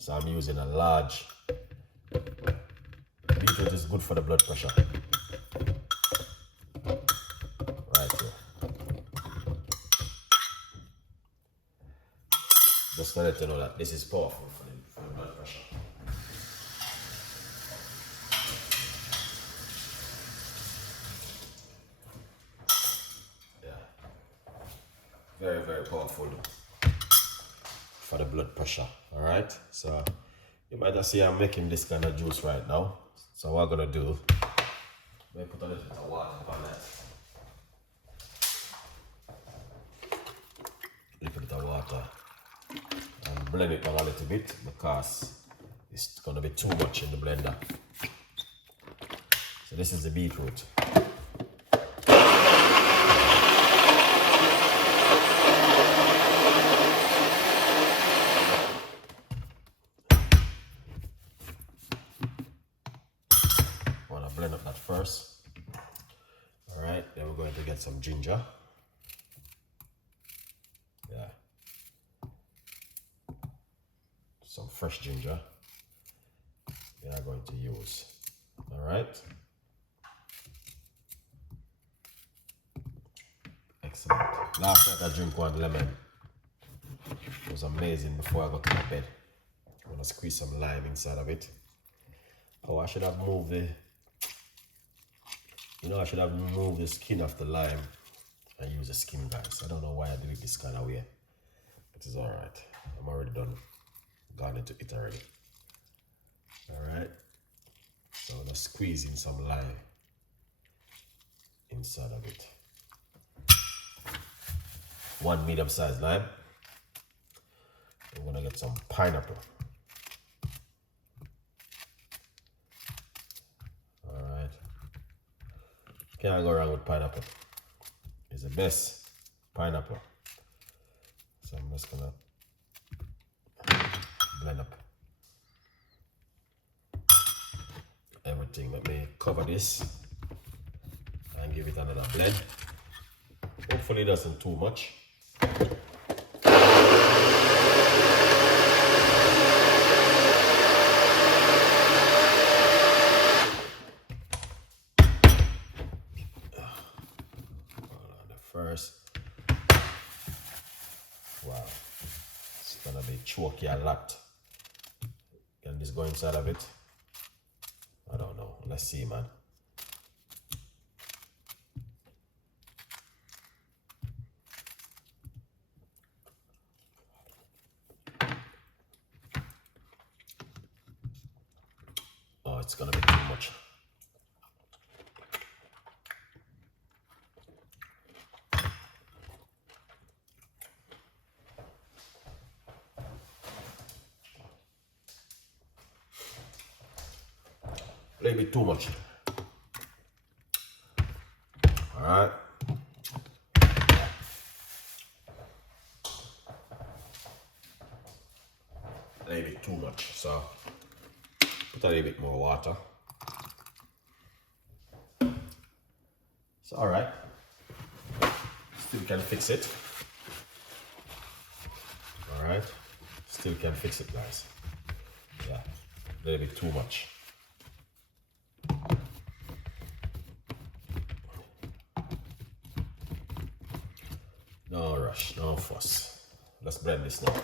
So I'm using a large. Beetroot is good for the blood pressure. Right here. Just to let you know that this is powerful for the blood pressure. Yeah. Very, very powerful for the blood pressure. Alright? So you might just see I'm making this kind of juice right now. So what I'm gonna do, I'm put a little bit of water on that. A little bit of water. And blend it down a little bit because it's gonna be too much in the blender. So this is the beetroot. Blend up that first. All right, then we're going to get some ginger. Yeah, some fresh ginger. We are going to use. All right. Excellent. Last night I drank one lemon. It was amazing before I got to my bed. I'm gonna squeeze some lime inside of it. Oh, I should have moved the. I should have removed the skin of the lime and use the skin, guys. I don't know why I did it this kind of way. But it's alright. I'm already done. Gone into it already. Alright. So I'm just squeezing some lime inside of it. One medium-sized lime. I'm gonna get some pineapple. Can't go wrong with pineapple. It's the best pineapple. So I'm just gonna blend up everything. Let me cover this and give it another blend. Hopefully it doesn't too much. First, wow, it's gonna be choky a lot. Can this go inside of it? I don't know. Let's see, man. Oh, it's gonna be too much. A little bit too much. All right. A little bit too much. So put a little bit more water. It's all right. Still can fix it. All right. Still can fix it, guys. Yeah. A little bit too much. No rush, no fuss. Let's blend this now.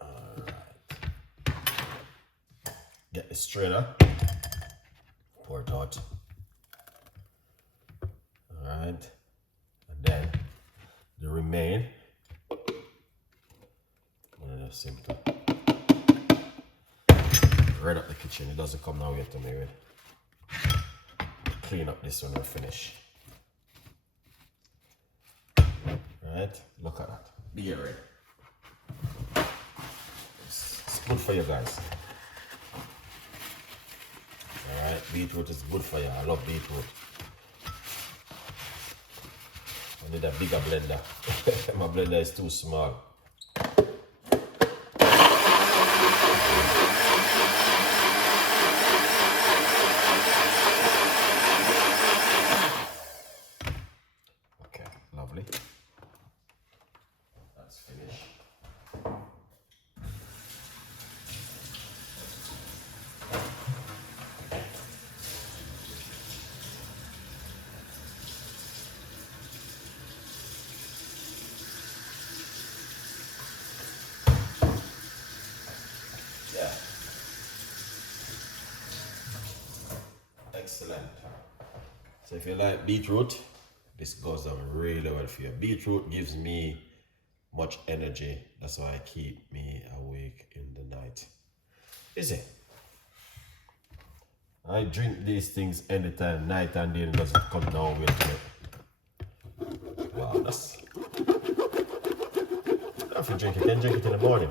Alright. Get the strainer. Pour it out. Alright. And then the remain. I'm gonna just simply red up the kitchen. It doesn't come now yet to me. Clean up this when we're finished. Right? Look at that. Be ready. It's good for you guys. Alright, beetroot is good for you. I love beetroot. I need a bigger blender. My blender is too small. Excellent. So if you like beetroot, this goes down really well for you. Beetroot gives me much energy. That's why it keep me awake in the night. Is it? I drink these things anytime, night and day, and it doesn't come down with me. Wow, that's... If you drink it, then drink it in the morning.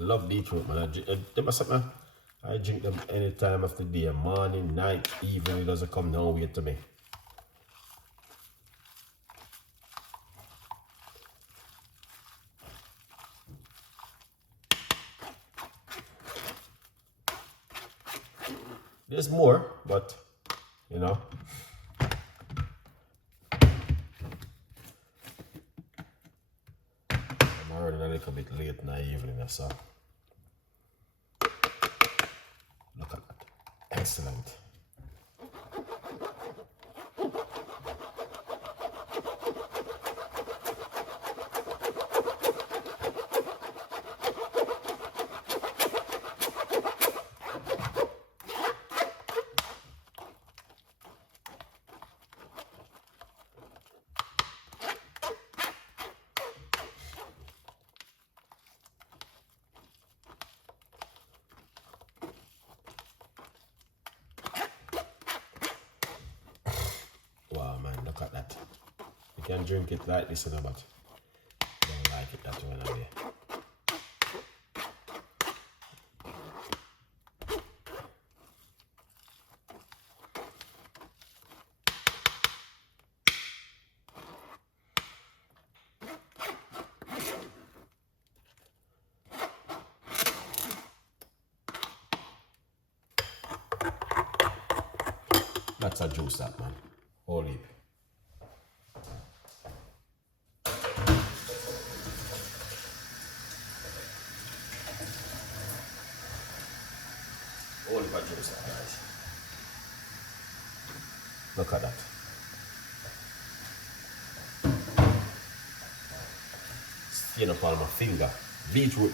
I love beetroot, man. I drink them any time of the day, morning, night, evening. It doesn't come no way to me. There's more, but you know. I'm already a little bit late in the evening, so. Look at that. Excellent. Wow, man, look at that. You can drink it like this, but I don't like it that way anyway. That's a juice, that man. Holy. Holy juice, that, guys. Look at that. Skin up on my finger. Beetroot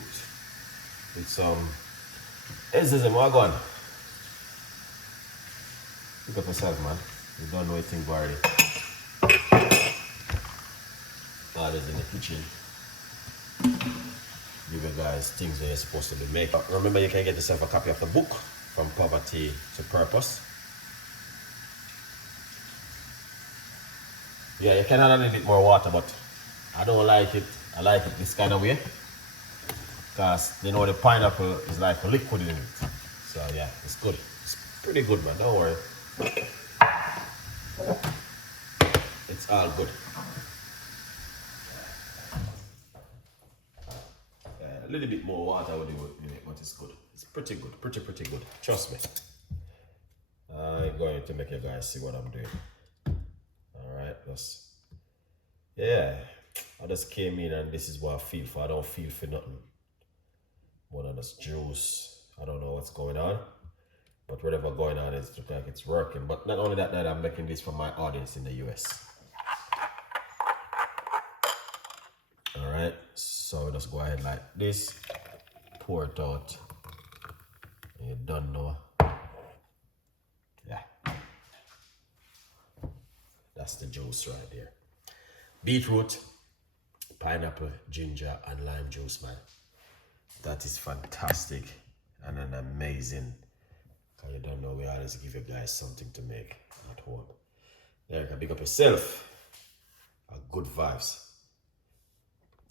with some enzyme. What going? Look at yourself, man. You don't know anything already. Others in the kitchen. Give you guys things that you're supposed to be making. Remember, you can get yourself a copy of the book, From Poverty to Purpose. Yeah, you can add a little bit more water, but I don't like it. I like it this kind of way. Because, you know, the pineapple is like a liquid in it. So, yeah, it's good. It's pretty good, man. Don't worry. It's all good. A little bit more water would do it, but it's good. It's pretty good, pretty good. Trust me. I'm going to make you guys see what I'm doing. All right, I just came in and this is what I feel for. I don't feel for nothing more than this juice. I don't know what's going on, but whatever going on, it looks like it's working. But not only that, I'm making this for my audience in the US. All right, so just go ahead like this, pour it out, and you're done now. Yeah, that's the juice right there. Beetroot, pineapple, ginger, and lime juice, man. That is fantastic and an amazing. Cause you don't know, we always give you guys something to make at home. There you can pick up yourself. Good vibes.